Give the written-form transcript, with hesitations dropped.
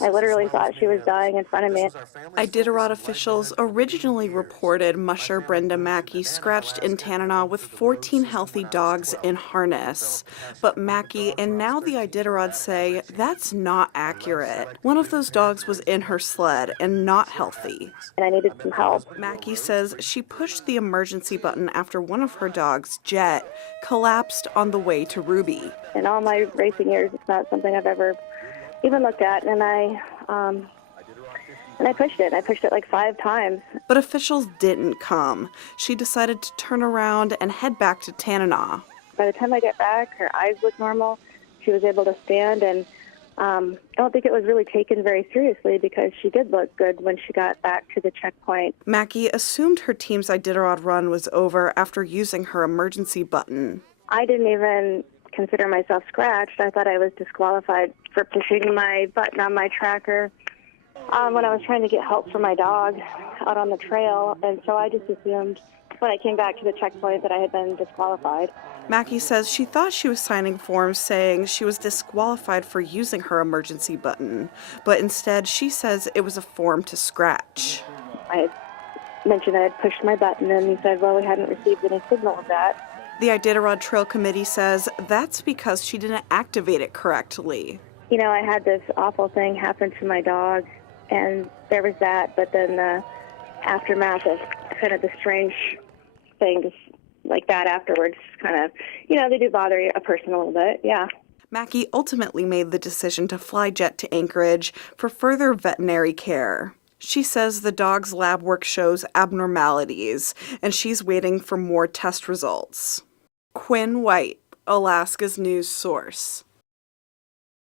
I literally thought she was dying in front of me. Iditarod officials originally reported musher Brenda Mackey scratched in Tanana with 14 healthy dogs in harness. But Mackey and now the Iditarod say that's not accurate. One of those dogs was in her sled and not healthy. And I needed some help. Mackey says she pushed the emergency button after one of her dogs, Jet, collapsed on the way to Ruby. In all my racing years, it's not something I've ever even looked at, and I pushed it. I pushed it like 5 times. But officials didn't come. She decided to turn around and head back to Tanana. By the time I get back, her eyes look normal. She was able to stand, and I don't think it was really taken very seriously because she did look good when she got back to the checkpoint. Mackey assumed her team's Iditarod run was over after using her emergency button. I didn't even consider myself scratched. I thought I was disqualified for pushing my button on my tracker when I was trying to get help for my dog out on the trail, and so I just assumed when I came back to the checkpoint that I had been disqualified. Mackey says she thought she was signing forms saying she was disqualified for using her emergency button, but instead she says it was a form to scratch. I mentioned I had pushed my button, and he said, well, we hadn't received any signal of that. The Iditarod Trail Committee says that's because she didn't activate it correctly. You know, I had this awful thing happen to my dog, and there was that, but then the aftermath of kind of the strange things like that afterwards kind of, you know, they do bother a person a little bit, yeah. Mackey ultimately made the decision to fly Jet to Anchorage for further veterinary care. She says the dog's lab work shows abnormalities, and she's waiting for more test results. Quinn White, Alaska's news source.